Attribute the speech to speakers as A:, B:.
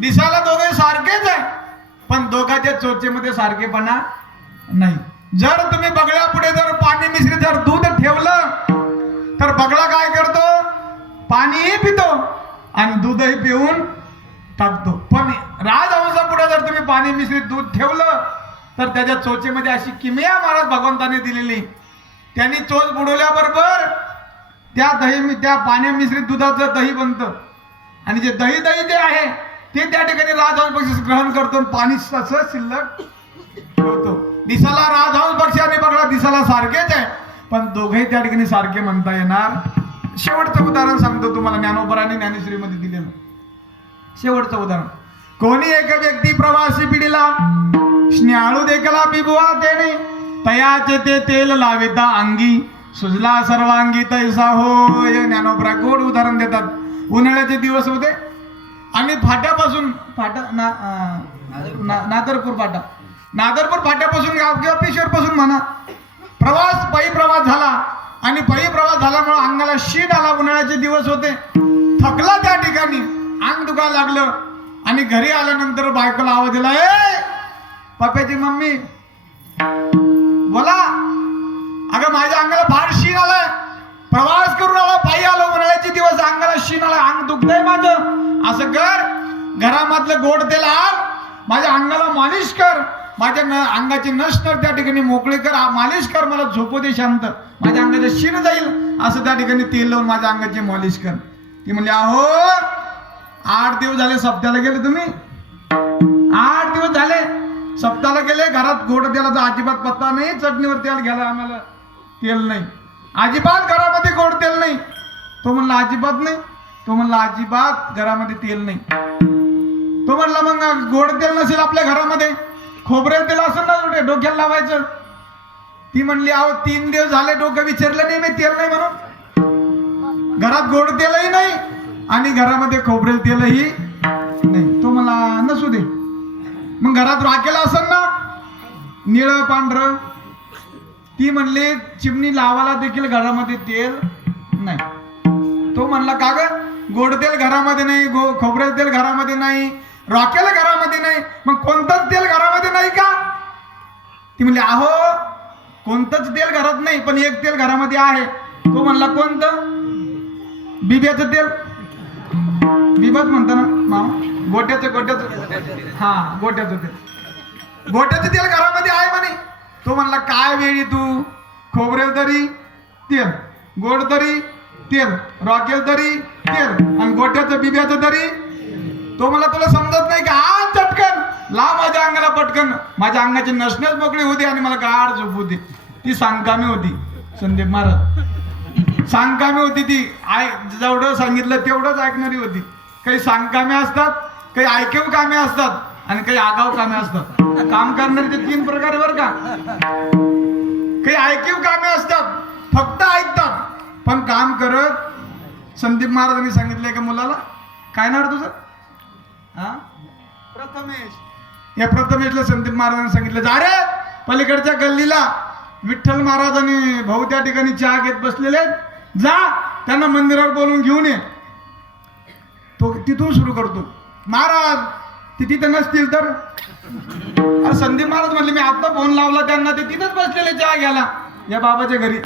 A: दिसायला दोघे सारखेच आहे. पण दोघांच्या चोचेमध्ये सारखेपणा नाही. जर तुम्ही बगळ्या पुढे जर पाणी मिश्रित जर दूध ठेवलं तर बगळा काय करतो? पाणीही पितो आणि दूधही पिऊन टाकतो. पण राजहंसा पुढे जर तुम्ही पाणी मिश्रित दूध ठेवलं तर त्याच्या चोचेमध्ये अशी किमया महाराज भगवंताने दिलेली. त्यांनी चोच बुडवल्याबरोबर त्या दही त्या पाणी मिश्रित दुधाचं दही बनतं. आणि जे दही दही जे आहे ते त्या ठिकाणी राजहंस पक्षी ग्रहण करतो आणि पाणी तसं शिल्लक ठेवतो. दिसाला राजहंस पक्षी आणि बघला दिसाला सारखेच आहे. पण दोघेही त्या ठिकाणी सारखे म्हणता येणार. शेवटचं उदाहरण सांगतो तुम्हाला ज्ञानोबराने ज्ञानेश्वरीमध्ये दिलेलं. शेवटचं उदाहरण. कोणी एक व्यक्ती प्रवासी पिढीला स्न्याळू देखला बिबुआ देणे तयाचे ते तेल लाविता अंगी सुजला सर्वांगी तैसा हो हे ज्ञानोबरा गोड उदाहरण देतात. उन्हाळ्याचे दिवस होते. आणि फाट्यापासून फाटा ना ना- नादरपूर फाटा. नादरपूर फाट्यापासून गाव किंवा पेशवरपासून म्हणा. प्रवास पायी प्रवास झाला. आणि पायी प्रवास झाल्यामुळे अंगाला शीट आला उन्हाळ्याचे दिवस होते. थकला त्या ठिकाणी. अंग दुखा लागलं. आणि घरी आल्यानंतर बायकोला आवाज दिला ए पप्याची मम्मी बोला. अगं माझ्या अंगाला फार शीन आलाय. प्रवास करून आला पायी आलो उन्हाळ्याचे दिवस अंगाला शीन आला अंग दुखतंय माझं. असं कर. घरामधलं गोड तेल आण. माझ्या अंगाला मालिश कर. माझ्या न अंगाची नसणार त्या ठिकाणी मोकळी कर. मालिश कर. मला झोपू दे शांत. माझ्या अंगाचं शीन जाईल. असं त्या ठिकाणी तेल लावून माझ्या अंगाची मालिश कर. ती म्हणली अहो आठ दिवस झाले सप्त्याला गेले तुम्ही. आठ दिवस झाले. सप्ताला गेले. घरात गोड तेलाचा अजिबात पत्ता नाही. चटणीवर तेल घ्यायला आम्हाला तेल नाही. अजिबात घरामध्ये गोड तेल नाही. तो म्हणला अजिबात नाही. तो म्हणला अजिबात घरामध्ये तेल नाही. तो म्हणला मग गोड तेल नसेल आपल्या घरामध्ये? खोबरेल तेल असेल ना डोक्याला लावायचं? ती म्हणली अहो तीन दिवस झाले डोकं विचारलं नाही मी तेल नाही म्हणून. घरात गोड तेलही नाही आणि घरामध्ये खोबरेल तेलही नाही. तो मला नसू दे. मग घरात राखेला असेल ना? निळं पांढरं? ती म्हणली चिमणी लावायला देखील घरामध्ये तेल नाही. तो म्हणला का ग? गोड तेल घरामध्ये नाही गो खोबरेल तेल घरामध्ये नाही रॉकेल घरामध्ये नाही मग कोणतंच तेल घरामध्ये नाही का? ती म्हणली अहो कोणतंच तेल घरात नाही पण एक तेल घरामध्ये आहे. तो म्हणला कोणतं? बिब्याचं तेल. बिबच म्हणतो ना मामा. गोट्याचं गोट्याचं. हा गोट्याचं तेल. गोट्याचं तेल घरामध्ये आहे म्हणे. तो म्हणला काय वेळी तू? खोबरेल तरी तेल. गोड तरी तेल रॉकेल तरी. तेल आणि गोट्याचं बिब्याचं तरी तो मला तुला समजत नाही का? आज चटकन. लाव माझ्या अंगाला पटकन. माझ्या अंगाची नसण्यास मोकळी होती आणि मला गाढ झोप होती. ती सांगकामी होती. संदीप महाराज. सांगकामी होती ती. आय जेवढं सांगितलं तेवढंच ऐकणारी होती. काही सांगकामे असतात काही ऐकेव कामे असतात आणि काही आगाव कामे असतात. काम करणारे ते तीन प्रकार आहे बरं का? काही ऐकीव कामे असतात. फक्त ऐकतात. पण काम करत संदीप महाराजांनी सांगितलंय का मुलाला? काय नाव तुझं? हा? प्रथमेश. या प्रथमेशला संदीप महाराजांनी सांगितलं जा रे पलीकडच्या गल्लीला. विठ्ठल महाराजांनी भाऊ त्या ठिकाणी चहा घेत बसलेले. जा त्यांना मंदिरावर बोलून घेऊन ये. तो तिथून सुरू करतो. महाराज ते तिथे नसतील तर? अरे संदीप महाराज म्हणले मी आता फोन लावला त्यांना ते तिथंच बसलेले चहा घ्यायला. या बाबाच्या घरी.